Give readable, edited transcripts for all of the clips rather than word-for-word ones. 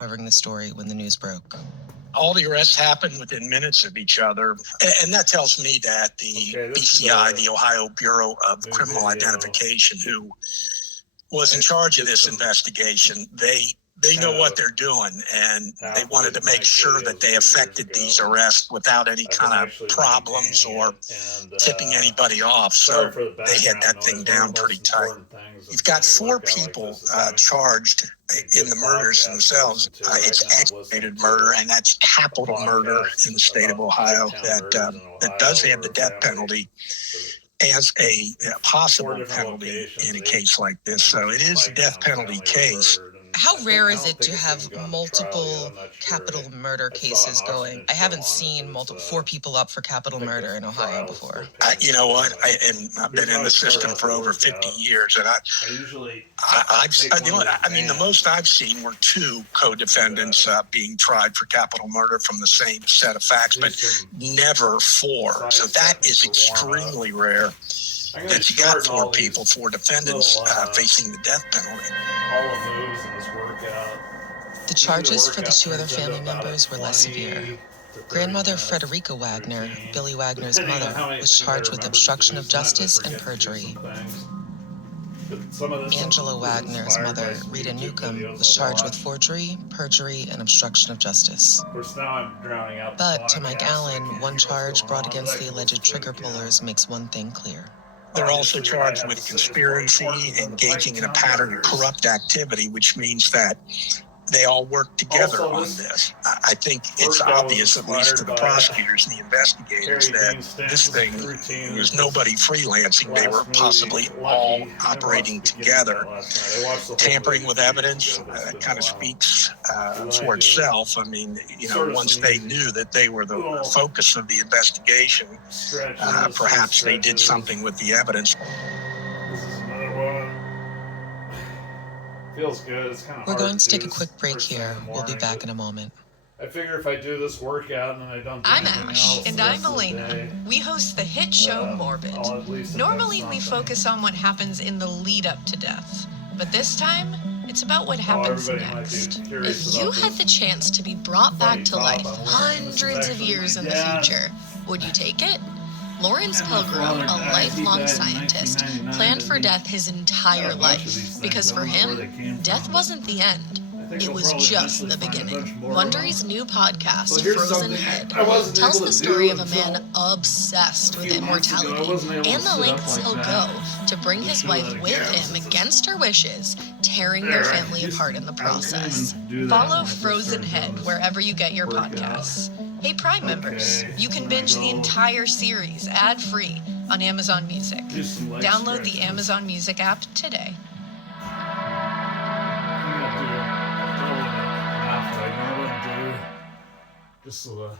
covering the story when the news broke. All the arrests happened within minutes of each other. And that tells me that the BCI, the Ohio Bureau of Criminal Identification, who was in charge of this investigation, they know what they're doing, and they wanted to make sure that they effected these arrests without any kind of problems or tipping anybody off. So they had that thing down pretty tight. You've got 4 people charged in the murders themselves. It's aggravated murder, and that's capital murder in the state of Ohio that does have the death penalty as a possible penalty in a case like this. So it is a death penalty case. How rare is it to have multiple capital murder cases going? I haven't seen 4 people up for capital murder in Ohio before. You know what? I've been in the system for over 50 years, and the most I've seen were 2 co-defendants being tried for capital murder from the same set of facts, but never 4. So that is extremely rare. That you got 4 people, 4 defendants facing the death penalty. The charges for the 2 other family members were less severe. Grandmother Frederica Wagner, Billy Wagner's mother, was charged with obstruction of justice and perjury. Angela Wagner's mother, Rita Newcomb, was charged with forgery, perjury, and obstruction of justice. But to Mike Allen, one charge brought against the alleged trigger pullers makes one thing clear. They're also charged with conspiracy, engaging in a pattern of corrupt activity, which means that they all work together on this. I think it's obvious, at least to the prosecutors and the investigators, that this thing, there's nobody freelancing. They were possibly all operating together. Tampering with evidence kind of speaks for itself. I mean, once they knew that they were the focus of the investigation, perhaps they did something with the evidence. Feels good. It's kind of We're going to take a quick break here. We'll be back in a moment. I figure if I do this workout and then I don't do I'm anything Ash, else and the I'm rest of the Elena. day, We host the hit show Morbid. I'll at least have Normally, done we something. focus on what happens in the lead up to death. But this time, it's about what happens everybody might be next. curious If you about had this the chance to be brought back to funny life top I'm wearing. This is hundreds of actually years my in the dad's. future, would you take it? Lawrence And my Pilgrim, father a died. lifelong He died in scientist, 1999, planned for didn't he? death his entire Got a bunch of life. these things. Because I for don't know where him, they came death from. wasn't the end. I think It we'll was probably just eventually the find a beginning. bunch more Wondery's of them. new podcast, Well, here's Frozen something Head, I wasn't tells able the to story do of a until man obsessed with few months ago. I immortality wasn't able to and the sit up lengths like he'll that. go to bring his do wife that with again. him against her wishes, tearing There, their I family used apart to- in the I couldn't process. even do that Follow when I first Frozen started Head doing this wherever you get your workout. podcasts. Hey, Prime members, Okay, you can I'm binge gonna the go entire series ad-free on Amazon Music. do some leg Download the stretches. Amazon Music app today. I'm gonna do totally math like I normally do. Just so the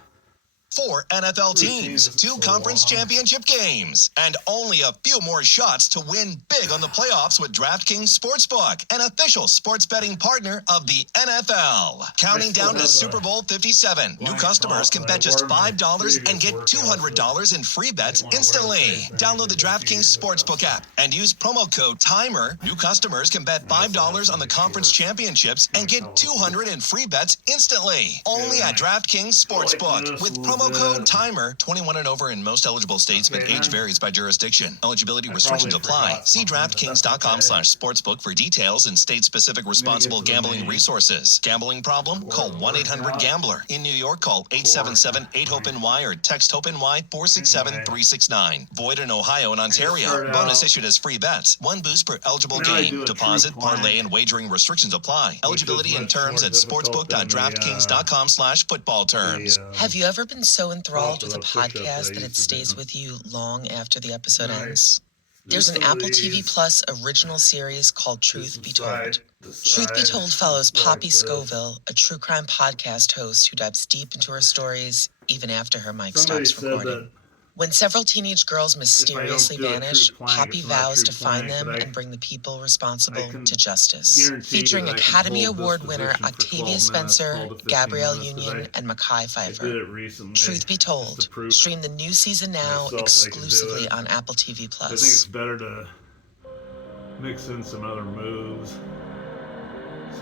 4 NFL teams, 2 conference championship games, and only a few more shots to win big on the playoffs with DraftKings Sportsbook, an official sports betting partner of the NFL. Counting down to Super Bowl 57, new customers can bet just $5 and get $200 in free bets instantly. Download the DraftKings Sportsbook app and use promo code TIMER. New customers can bet $5 on the conference championships and get $200 in free bets instantly. Only at DraftKings Sportsbook with promo code TIMER. 21 and over in most eligible states, but age varies by jurisdiction. Eligibility restrictions apply. See DraftKings.com/sportsbook for details and state-specific responsible gambling resources. Gambling problem? Call 1-800-GAMBLER. In New York, call 877-8-HOPE-NY or text HOPE-NY 467-369. Void in Ohio and Ontario. Bonus issued as free bets. 1 boost per eligible game. Deposit, parlay, and wagering restrictions apply. Eligibility and terms at sportsbook.draftkings.com/football terms. Have you ever been so enthralled with a podcast that it stays with you long after the episode ends? There's an Apple TV Plus original series called Truth Be Told. Truth Be Told follows Poppy Scoville, a true crime podcast host who dives deep into her stories even after her mic stops recording. When several teenage girls mysteriously vanish, Poppy vows to find them and bring the people responsible to justice. Featuring Academy Award winner Octavia Spencer, Gabrielle Union, and Mekhi Phifer. Truth Be Told. Stream the new season now exclusively on Apple TV+. I think it's better to mix in some other moves.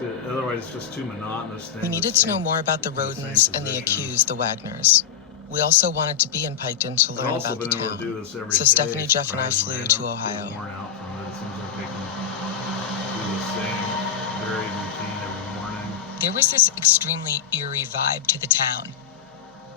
Otherwise, it's just too monotonous. We needed to know more about the in the same Rodens and the position. accused, the Wagners. We also wanted to be in Piketon to I've learn also about the been able to do town. this every So day, Stephanie, Jeff, and I surprisingly. flew to don't get Ohio. worn out from it. It seems like they can do the same, very routine every morning. There was this extremely eerie vibe to the town.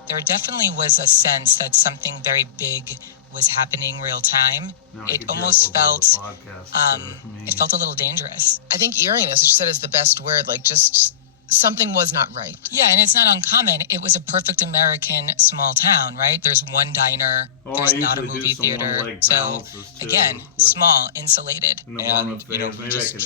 There definitely was a sense that something very big was happening real time. Now I It could hear almost a little bit felt, of the podcast, it felt a little dangerous. I think eeriness, as you said, is the best word. Like, just something was not right. Yeah, and it's not uncommon. It was a perfect American small town, right? There's one diner, there's not a movie theater. So, again, small, insulated. And, you know, we just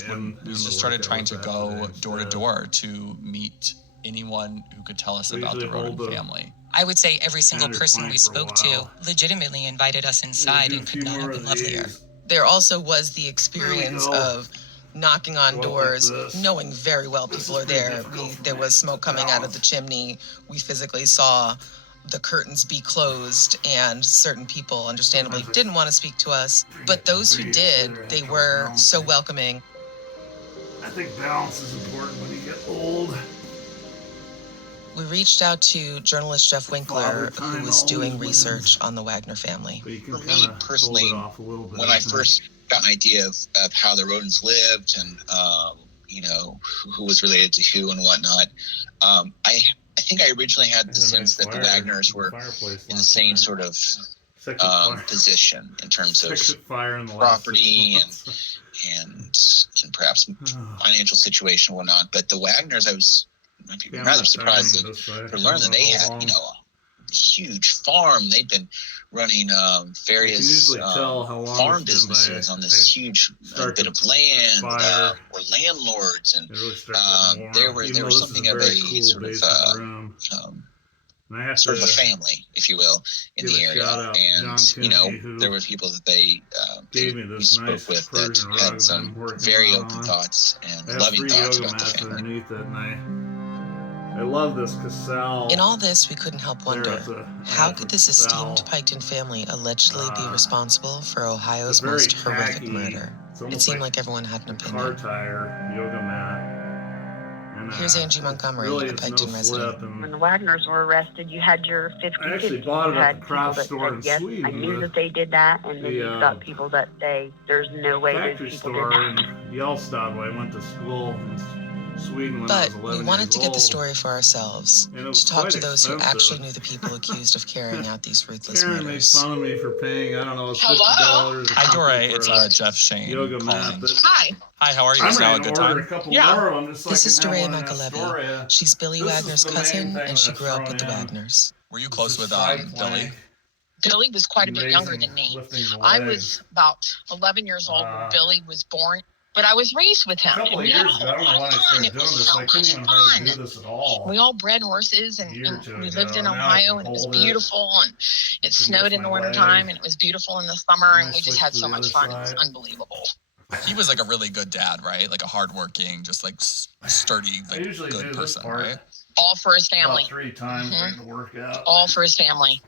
started trying to go door to door to meet anyone who could tell us about the Roden family. I would say every single person we spoke to legitimately invited us inside and could not have been lovelier. There also was the experience of knocking on doors, knowing very well people are there. There was smoke coming out of the chimney. We physically saw the curtains be closed, and certain people understandably didn't want to speak to us. But those who did, they were so welcoming. I think balance is important when you get old. We reached out to journalist Jeff Winkler, who was doing research on the Wagner family. But you can For me kinda personally, hold it off a little bit, when I first got an idea of how the Rodens lived and you know, who was related to who and whatnot, I think I originally had the sense that the Wagners were in the same sort of position in terms of property and perhaps financial situation and whatnot. But the Wagners, I was rather surprised to learn that they had, you know, a huge farm. They've been running various farm businesses on this huge bit of land, were landlords, and there was something of a sort of a family, if you will, in the area. And you know, there were people that we spoke with that had some very open thoughts and loving thoughts about the family. I love this because Sal. In all this, we couldn't help wonder, how could this esteemed Piketon family allegedly be responsible for Ohio's most horrific murder? It seemed like everyone had an car opinion. tire, yoga mat. And, Here's Angie Montgomery, really, a Piketon resident. When the Wagners were arrested, you had your 50-50. I actually bought it You at had the craft people store that in said, yes, Sweden. I knew that they did that, and then you've got people that say, there's no way those Factory people store did in that. Yellstad, where I went to school in Sweden when I But was 11 we wanted years to get the old. story for ourselves, And it to was talk quite to those who expensive. actually knew the people accused of carrying out these ruthless Karen makes murders. fun of me for paying, I don't know, Hello? $50. Hi, Dore. It's Jeff Shane yoga calling. mat. But Hi. Hi, how are you? I'm Is now a ready to good order a time? couple Yeah. more of them, just so This I is can Dore have one in McAlevey. Astoria. She's Billy This is Wagner's the main cousin, thing and she that's grew up with the thrown in. Wagners. Were you close with Side Billy? plank, Billy was quite a bit younger than me. lifting the I legs. was about 11 years old when Billy was born, but I was raised with A him. couple And of we had a years ago, I whole don't know lot why I of fun. started It doing was this. so I couldn't much even hardly fun. do this at all. We all bred horses, A year or and two we ago. lived in Now I Ohio, can and it was hold it. beautiful, and it can snowed lift in the my wintertime, leg. and it was beautiful in the summer, And and I we just switched had to so the much other fun. It was side. unbelievable. He was like a really good dad, right? Like a hardworking, just like sturdy, I like usually good do this person, part right? All for his family. about 3 times Mhm. during the workout. All for his family.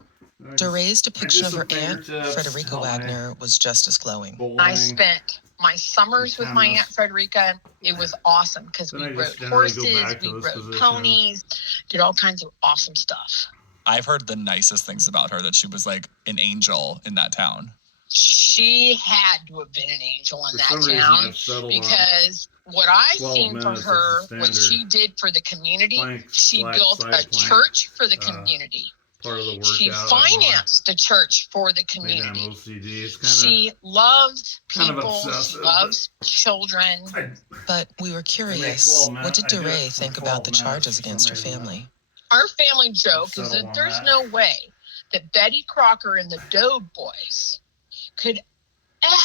Dore's depiction of her aunt, fingertips, Frederica help me. Wagner, was just as glowing. I spent my summers with my Cameras. Aunt Frederica. It was awesome because Then we I rode just generally go horses, back to we this rode position. ponies, did all kinds of awesome stuff. I've heard the nicest things about her, that she was like an angel in that town. She had to have been an angel in For that some reason, town I've settled on because what I 12 seen from minutes is her, the what standard she did for the community, plank she slash built side a plank, church for the community. part of the workout. She I don't know. financed the church for the Maybe I'm community. OCD. It's kind She loves kind of people, she obsessive, loves children. of. But we were curious, 12 what did minutes. I do Dore it for think 12 about the minutes charges for against her some reason. family? Our family joke is Settle that on there's that. no way that Betty Crocker and the Dode Boys could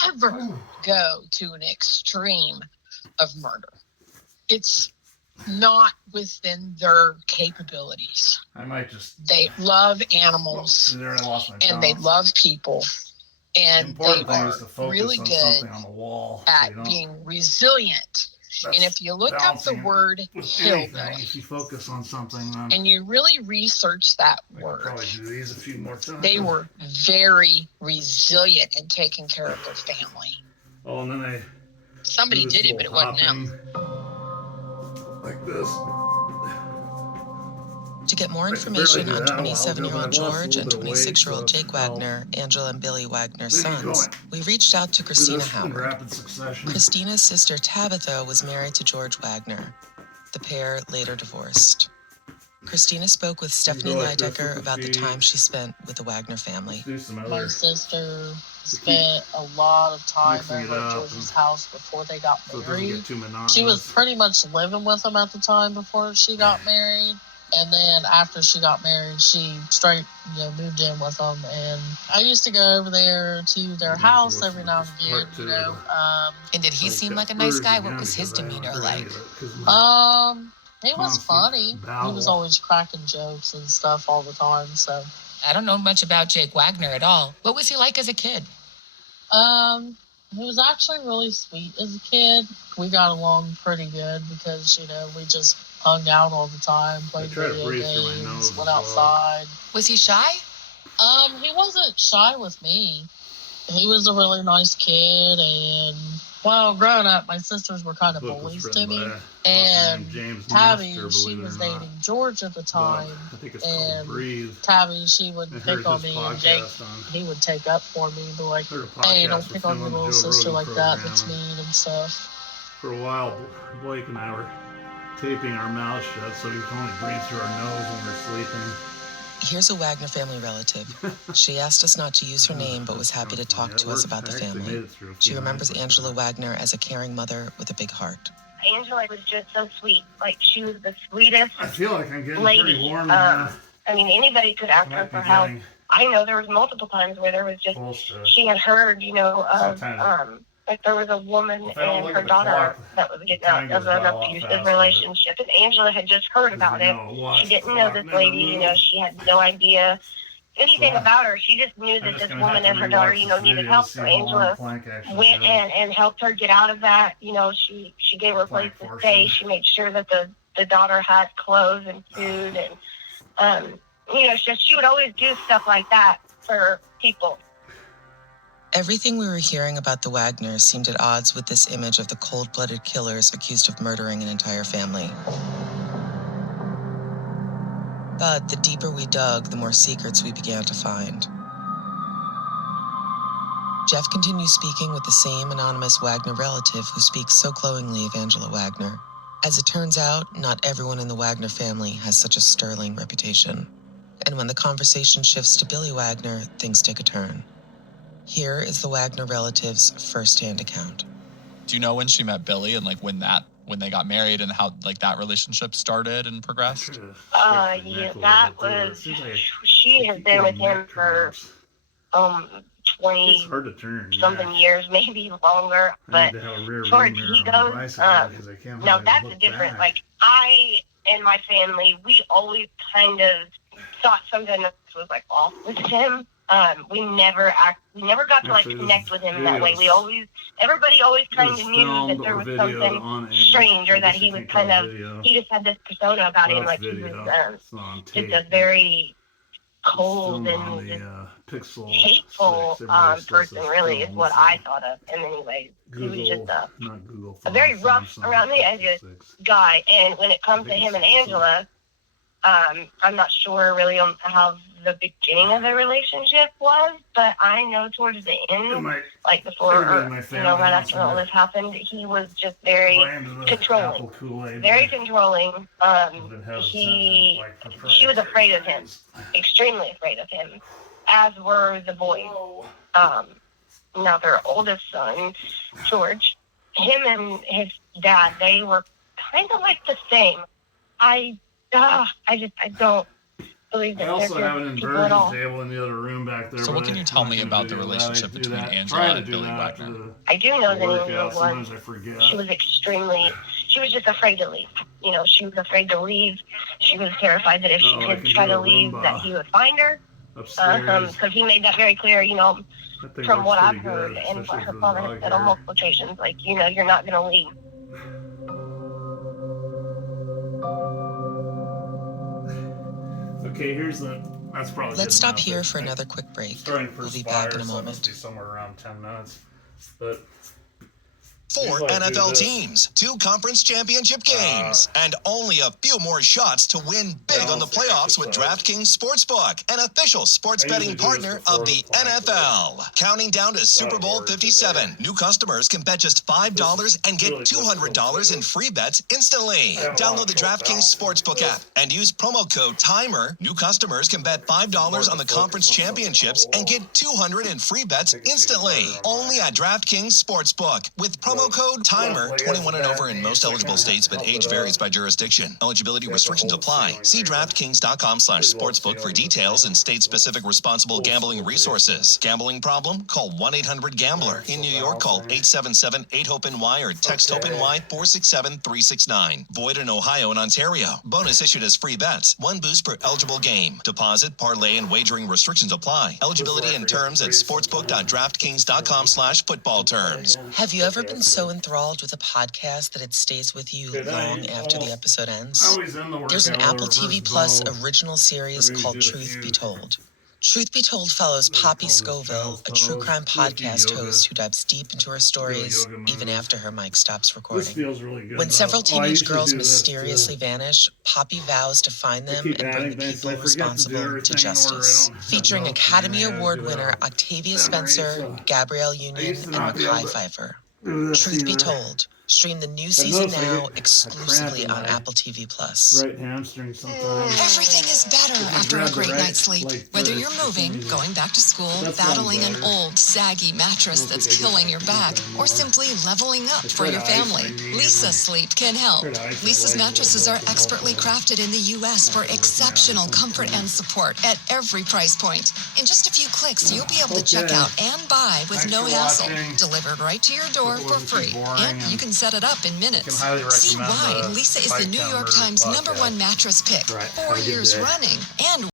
ever go to an extreme of murder. It's not within their capabilities. I might just. They love Oh, animals see there, I lost my and they balance. love people, The and they important thing are is to focus really on good something on the wall. so at you don't- being resilient. that's And if you look up the balancing word with anything, hillbilly if you focus on something, then and you really research that I could word, probably do these a few more times. they were very resilient in taking care of their family. Oh, and then they. Somebody do this did it, but it little wasn't them. hopping. like this. To get more I can information barely on do that well, 27-year-old because I lost a George and little bit of weight, 26-year-old so Jake it's Wagner, Angela and Billy Wagner's Then keep sons, going. we reached out to Do Christina this in Howard. rapid succession. Christina's sister Tabitha was married to George Wagner. The pair later divorced. Christina spoke with Stephanie go like this Leidecker with the about the feet. time she spent with the Wagner family. Do some My other sister spent a lot of time mixing it over at up George's and- house before they got so it doesn't married. get too monotonous. She was pretty much living with them at the time before she got married. And then after she got married, she moved in with them. And I used to go over there to their house every now and again, Part two. And did he Like, seem like a that nice version guy? again, What was his because I haven't demeanor heard like? any of it, 'cause my He was constant funny. He babble. was always cracking jokes and stuff all the time. So, I don't know much about Jake Wagner at all. What was he like as a kid? he was actually really sweet as a kid. We got along pretty good because, we just hung out all the time, played try to video breathe through my games, nose as went well. outside. Was he shy? He wasn't shy with me. He was a really nice kid, and growing up, my sisters were kind of Book was bullies written to me. by And named James Tabby, Nestor, she believe it was or not. dating George at the time, I think it's called and Breathe. Tabby, she would I pick heard on his me, and Jake, podcast on. he would take up for me, be like, Heard a hey, podcast don't with pick on him your on the little Joe sister Rogan like that, program. that's mean and stuff. For a while, Blake and I were taping our mouths shut so we could only breathe through our nose when we're sleeping. Here's a Wagner family relative. She asked us not to use her name, but was happy to talk to us about the family. She remembers Angela Wagner as a caring mother with a big heart. Angela was just so sweet. Like, she was the sweetest I feel like I'm getting lady. pretty warm. Anybody could ask her for help. I know there was multiple times where there was just, she had heard, like there was a woman and her daughter that was getting out of an abusive relationship, and Angela had just heard about it. She didn't know this lady, she had no idea anything about her. She just knew that this woman and her daughter, needed help. So Angela went and helped her get out of that. She gave her a place to stay. She made sure that the daughter had clothes and food, and she would always do stuff like that for people. Everything we were hearing about the Wagners seemed at odds with this image of the cold-blooded killers accused of murdering an entire family. But the deeper we dug, the more secrets we began to find. Jeff continues speaking with the same anonymous Wagner relative who speaks so glowingly of Angela Wagner. As it turns out, not everyone in the Wagner family has such a sterling reputation. And when the conversation shifts to Billy Wagner, things take a turn. Here is the Wagner relative's first-hand account. Do you know when she met Billy and when they got married and how that relationship started and progressed? That was, she has been with him for 20 something years, maybe longer. But as far as he goes, now that's a different, I and my family, we always kind of thought something was off with him. We never got to connect with him in that way. Everybody always kind of knew that there was something strange, or that he was he just had this persona about him, he was just a very cold and hateful person, really, is what I thought of him anyway. He was just a very rough around the edges guy. And when it comes to him and Angela, I'm not sure really on how the beginning of the relationship was, but I know towards the end, before, right after all this happened, he was just very controlling. Very controlling. She was afraid of him, extremely afraid of him, as were the boys. Now their oldest son, George, him and his dad, they were kind of the same. I don't believe that. I also they're have an people at all. inversion table in the other room back there. So what can you tell me about the relationship between Angela and Billy Wagner? I do know that Angela she was just afraid to leave. She was afraid to leave. She was terrified that if she did try to leave, that he would find her. Because he made that very clear, from what I've heard and what her father has said on multiple occasions, you're not going to leave. Okay, that's probably. Let's stop here for another quick break. We'll be back in a moment. Somewhere around 10 minutes. But 4 NFL teams, 2 conference championship games, and only a few more shots to win big on the playoffs with DraftKings Sportsbook, an official sports betting partner of the NFL. Counting down to Super Bowl 57, new customers can bet just $5 and get $200 in free bets instantly. Download the DraftKings Sportsbook app and use promo code TIMER. New customers can bet $5 on the conference championships and get $200 in free bets instantly. Only at DraftKings Sportsbook with promo code TIMER. 21 and over in most eligible states, but age varies by jurisdiction. Eligibility restrictions apply. See DraftKings.com/sportsbook for details and state-specific responsible gambling resources. Gambling problem? Call 1-800-GAMBLER. In New York, call 877-8-HOPE-NY or text HOPE-NY 467-369. Void in Ohio and Ontario. Bonus issued as free bets. 1 boost per eligible game. Deposit, parlay, and wagering restrictions apply. Eligibility and terms at sportsbook.draftkings.com/football terms. Have you ever been so enthralled with a podcast that it stays with you long after the episode ends? There's an Apple TV Plus original series called Truth Be Told. Truth Be Told follows Poppy Scoville, a true crime podcast host who dives deep into her stories even after her mic stops recording. When several teenage girls mysteriously vanish, Poppy vows to find them and bring the people responsible to justice. Featuring Academy Award winner Octavia Spencer, Gabrielle Union, and Mekhi Phifer. Truth Be Told. Stream the new season now exclusively on Apple TV Plus. Right hamstring sometimes. Everything is better after a great night's sleep. Whether you're moving, going back to school, battling an old, saggy mattress that's killing your back, or simply leveling up for your family, Lisa Sleep can help. Lisa's mattresses are expertly crafted in the U.S. for exceptional comfort and support at every price point. In just a few clicks, you'll be able to check out and buy with no hassle. Delivered right to your door for free. And you can set it up in minutes. See why Lisa is the New York Times #1 mattress pick 4 years running and